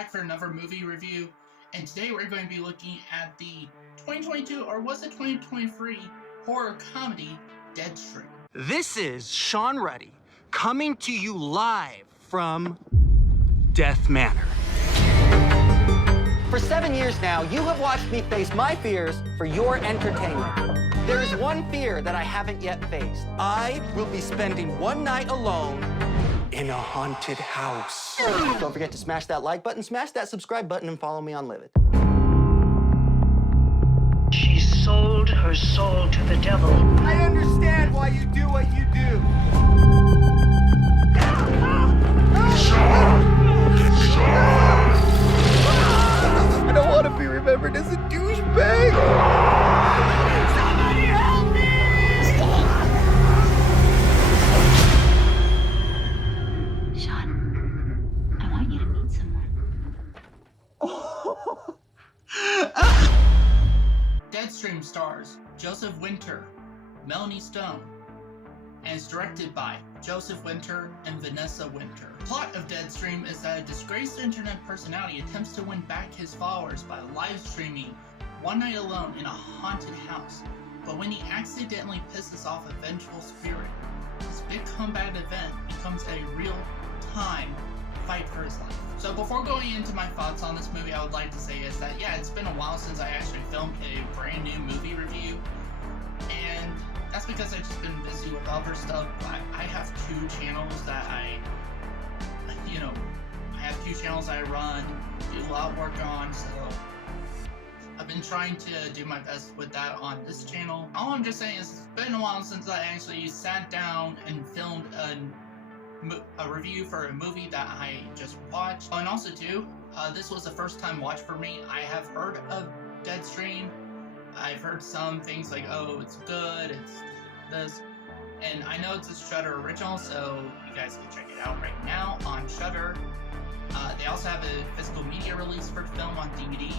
back for another movie review, and today we're going to be looking at the 2022, or was it 2023, horror comedy, Deadstream. This is Sean Ruddy, coming to you live from Death Manor. For 7 years now, you have watched me face my fears for your entertainment. There is one fear that I haven't yet faced. I will be spending one night alone in a haunted house. Don't forget to smash that like button, smash that subscribe button, and follow me on Livid. She sold her soul to the devil. I understand why you do what you do. I don't want to be remembered as a douchebag. Somebody help me! Sean, I want you to meet someone. Deadstream stars Joseph Winter, Melanie Stone, and is directed by Joseph Winter and Vanessa Winter. The plot of Deadstream is that a disgraced internet personality attempts to win back his followers by live streaming one night alone in a haunted house. But when he accidentally pisses off a vengeful spirit, this big combat event becomes a real-time fight for his life. So before going into my thoughts on this movie, I would like to say is that, yeah, it's been a while since I actually filmed a brand new movie review, and that's because I've just been busy with other stuff. I have two channels that I have two channels I run, do a lot of work on, so I've been trying to do my best with that on this channel. All I'm just saying is it's been a while since I actually sat down and filmed a review for a movie that I just watched. Oh, and also too, this was a first time watch for me. I have heard of Deadstream. I've heard some things like, oh, it's good, it's this, and I know it's a Shudder original, so you guys can check it out right now on Shudder. They also have a physical media release for the film on DVD.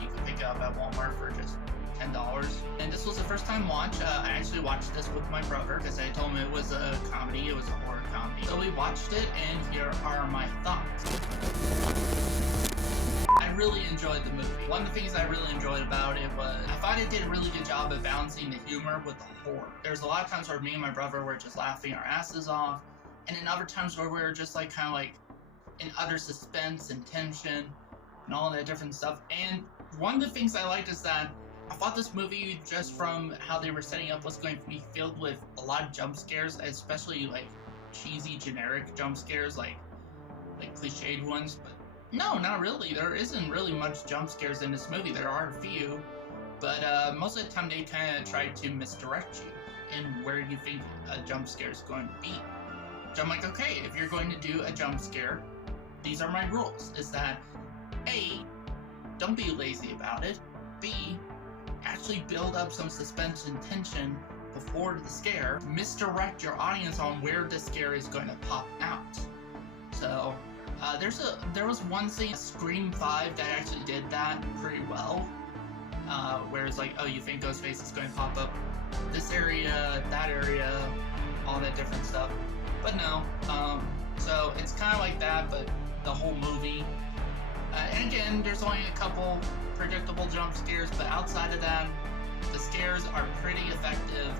You can pick it up at Walmart for just $10. And this was a first time watch. I actually watched this with my brother because I told him it was a comedy, it was a horror comedy. So we watched it, and here are my thoughts. I really enjoyed the movie. One of the things I really enjoyed about it was I thought it did a really good job of balancing the humor with the horror. There's a lot of times where me and my brother were just laughing our asses off, and then other times where we were just like kind of like in utter suspense and tension and all that different stuff. And one of the things I liked is that I thought this movie, just from how they were setting up, was going to be filled with a lot of jump scares, especially like cheesy generic jump scares, like cliched ones, but no, not really. There isn't really much jump scares in this movie. There are a few, but most of the time they kind of try to misdirect you in where you think a jump scare is going to be. So I'm like, okay, if you're going to do a jump scare, these are my rules, is that A, don't be lazy about it, B, actually build up some suspense and tension before the scare, misdirect your audience on where the scare is going to pop out. So there was one scene, Scream 5, that actually did that pretty well, where it's like, oh, you think Ghostface is going to pop up this area, that area, all that different stuff, but no. So it's kind of like that, but the whole movie. And again, there's only a couple predictable jump scares, but outside of that, the scares are pretty effective.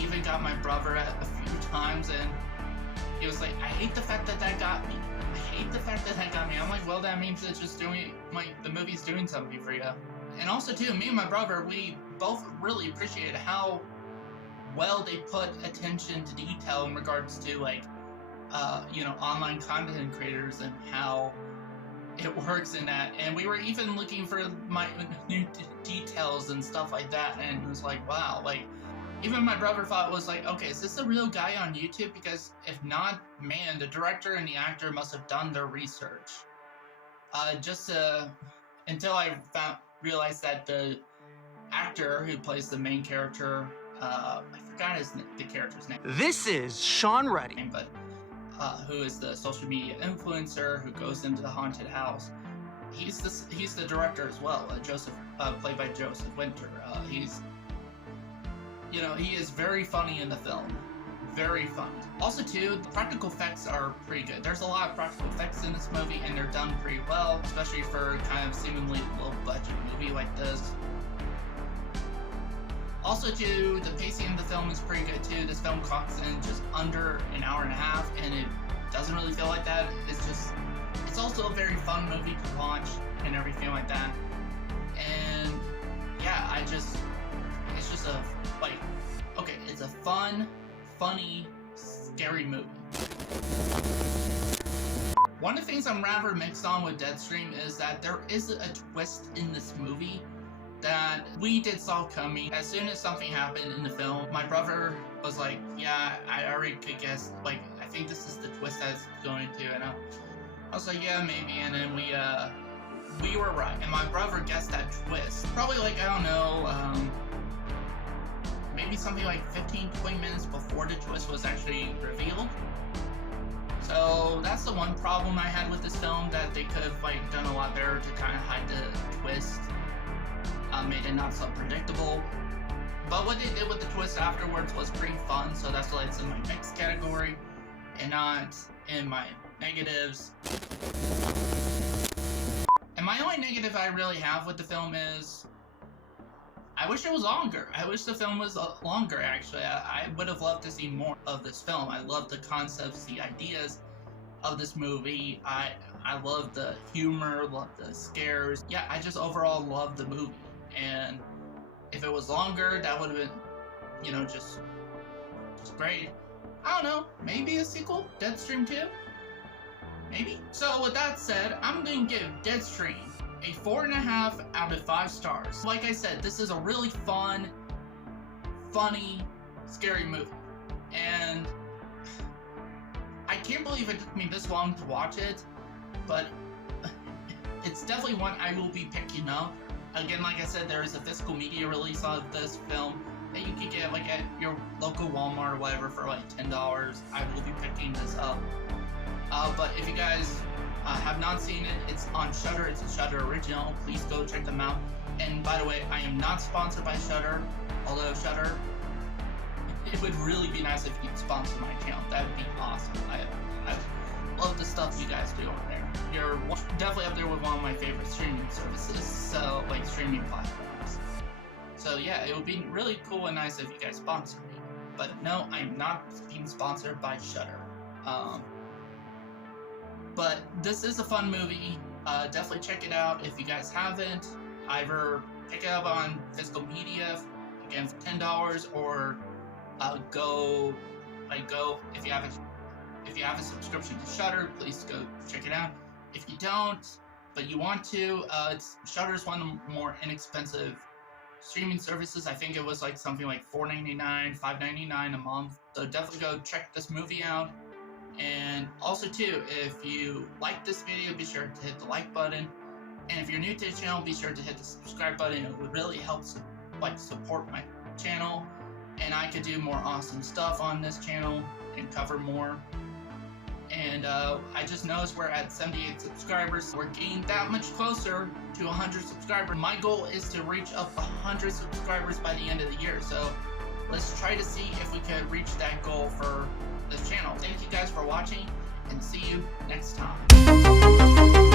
Even got my brother a few times, and he was like, I hate the fact that that got me. I hate the fact that that got me. I'm like, well, that means it's just doing, like, the movie's doing something for you. And also too, me and my brother, we both really appreciated how well they put attention to detail in regards to, like, online content creators and how it works in that. And we were even looking for my new details and stuff like that, and it was like, wow, like, even my brother thought, was like, okay, is this a real guy on YouTube? Because if not, man, the director and the actor must have done their research. Until I realized that the actor who plays the main character, I forgot the character's name. This is Sean Ruddy. But who is the social media influencer who goes into the haunted house. He's the director as well. Joseph, played by Joseph Winter. He is very funny in the film. very fun. Also too, the practical effects are pretty good. There's a lot of practical effects in this movie and they're done pretty well, especially for kind of seemingly low budget movie like this. Also too, the pacing of the film is pretty good too. This film clocks in just under an hour and a half and it doesn't really feel like that. It's also a very fun movie to watch and everything like that. And yeah, it's just a, like, okay, it's a fun, funny, scary movie. One of the things I'm rather mixed on with Deadstream is that there is a twist in this movie that we did saw coming. As soon as something happened in the film, my brother was like, yeah, I already could guess, like, I think this is the twist that's going to, and I was like, yeah, maybe, and then we were right, and my brother guessed that twist. Probably like, I don't know, maybe something like 15-20 minutes before the twist was actually revealed. So that's the one problem I had with this film, that they could have like done a lot better to kind of hide the twist, made it not so predictable. But what they did with the twist afterwards was pretty fun, so that's why it's in my mixed category and not in my negatives. And my only negative I really have with the film is I wish it was longer. I wish the film was longer, actually. I would have loved to see more of this film. I love the concepts, the ideas of this movie. I love the humor, love the scares. Yeah, I just overall love the movie. And if it was longer, that would have been, you know, just great. I don't know, maybe a sequel? Deadstream 2? Maybe? So with that said, I'm going to give Deadstream a 4.5 out of 5 stars. Like I said, this is a really fun, funny, scary movie. And I can't believe it took me this long to watch it, but it's definitely one I will be picking up. Again, like I said, there is a physical media release of this film that you can get like at your local Walmart or whatever for like $10. I will be picking this up. But if you guys have not seen it, it's on Shudder. It's a Shudder original. Please go check them out. And by the way, I am not sponsored by Shudder, although Shudder, it would really be nice if you'd sponsor my channel. That would be awesome. I love the stuff you guys do over there. You're definitely up there with one of my favorite streaming services, so like streaming platforms. So yeah, it would be really cool and nice if you guys sponsor me. But no, I'm not being sponsored by Shudder. But this is a fun movie. Definitely check it out if you guys haven't. Either pick it up on physical media, again for $10, or go if you have a subscription to Shudder, please go check it out. If you don't, but you want to, Shudder is one of the more inexpensive streaming services. I think it was like something like $4.99, $5.99 a month. So definitely go check this movie out. And also too, if you like this video, be sure to hit the like button. And if you're new to the channel, be sure to hit the subscribe button. It would really help support my channel, and I could do more awesome stuff on this channel and cover more. And I just noticed we're at 78 subscribers. We're getting that much closer to 100 subscribers. My goal is to reach up 100 subscribers by the end of the year. So let's try to see if we can reach that goal for this channel. Thank you guys for watching, and see you next time.